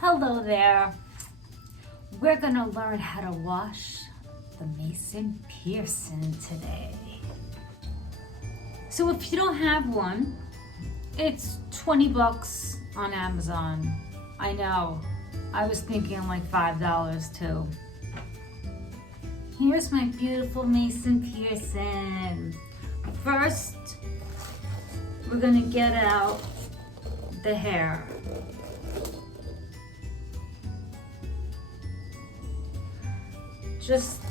Hello there. We're gonna learn how to wash the Mason Pierson today. So if you don't have one, it's 20 bucks on Amazon. I know, I was thinking like $5 too. Here's my beautiful Mason Pierson. First, we're gonna get out the hair. Just,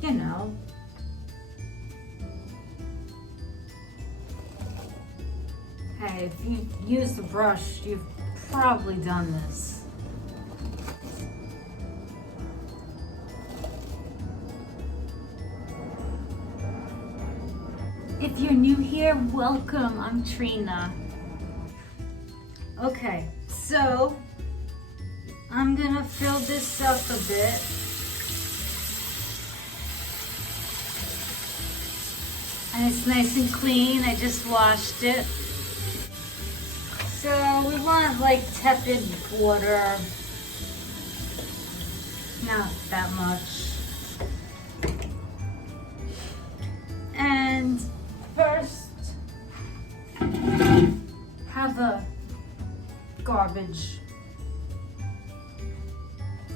you know, hey, if you use the brush, you've probably done this. If you're new here, welcome. I'm Trina. Okay, so I'm gonna fill this up a bit. And it's nice and clean. I just washed it. So we want like tepid water. Not that much. And first, have a garbage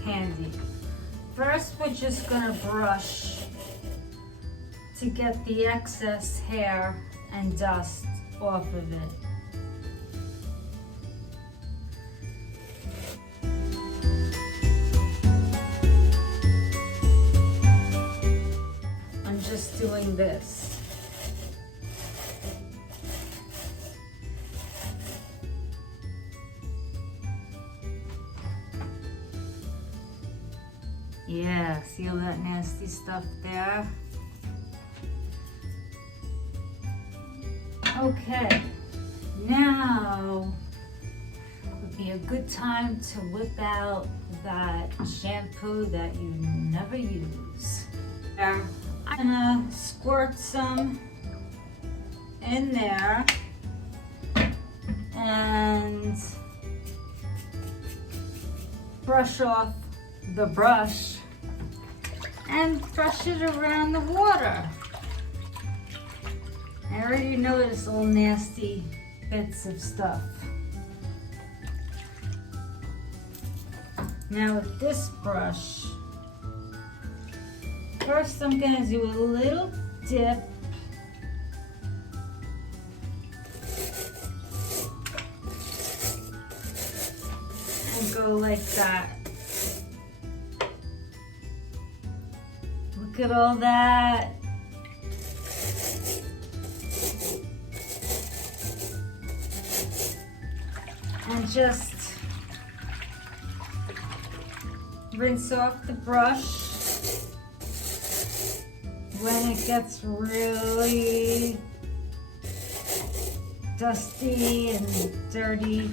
handy. First, we're just gonna brush to get the excess hair and dust off of it. I'm just doing this. Yeah, see all that nasty stuff there? Okay, now would be a good time to whip out that shampoo that you never use. There, I'm gonna squirt some in there and brush off the brush and brush it around the water. I already noticed all nasty bits of stuff. Now with this brush, first I'm going to do a little dip. And go like that. Look at all that. And just rinse off the brush when it gets really dusty and dirty.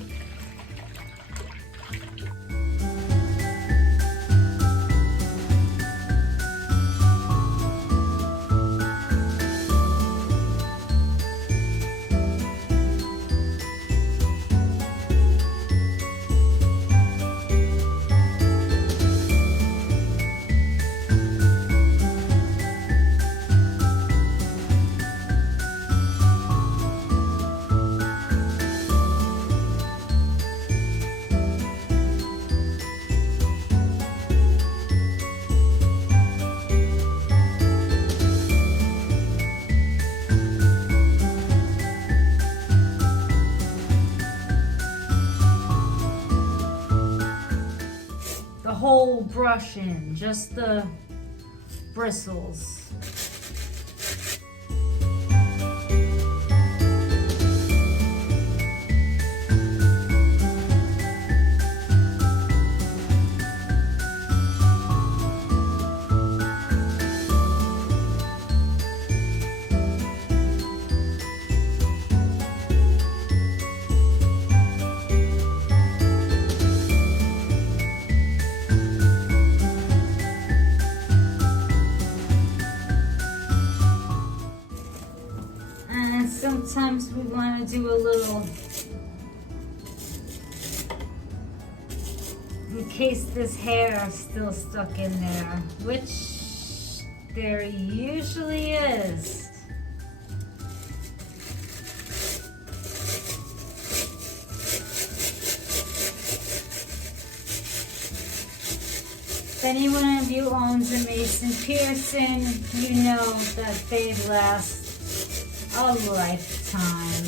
Whole brush in, just the bristles. Sometimes we want to do a little in case this hair is still stuck in there, which there usually is. If any one of you owns a Mason Pierson, you know that they last a lifetime.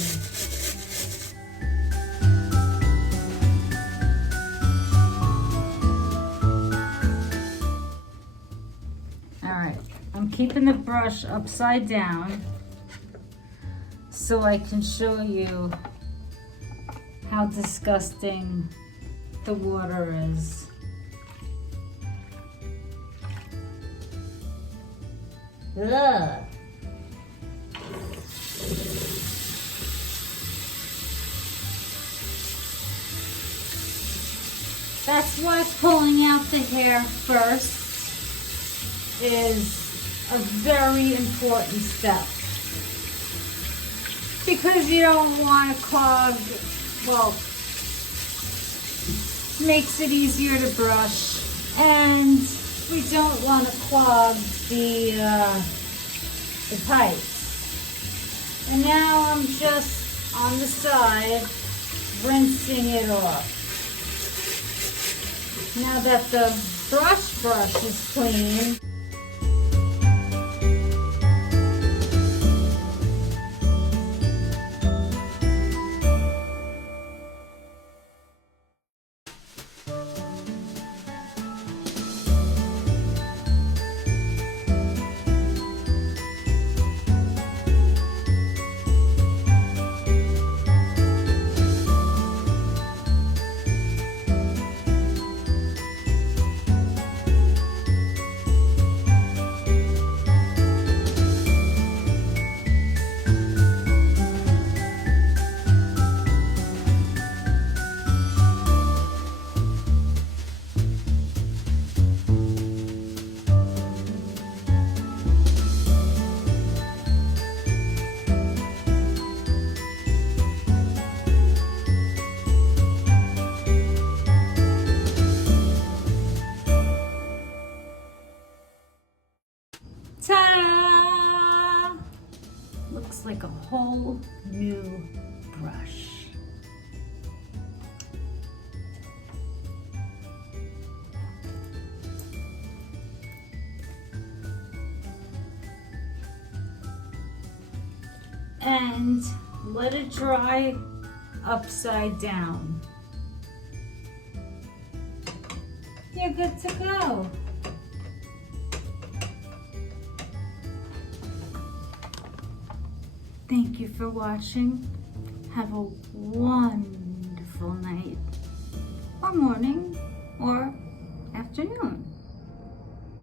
Alright, I'm keeping the brush upside down so I can show you how disgusting the water is. Ugh. That's why pulling out the hair first is a very important step. Because you don't want to clog, well, makes it easier to brush, and we don't want to clog the pipes. And now I'm just on the side rinsing it off. Now that the brush is clean, ta-da! Looks like a whole new brush. And let it dry upside down. You're good to go. Thank you for watching. Have a wonderful night, or morning, or afternoon.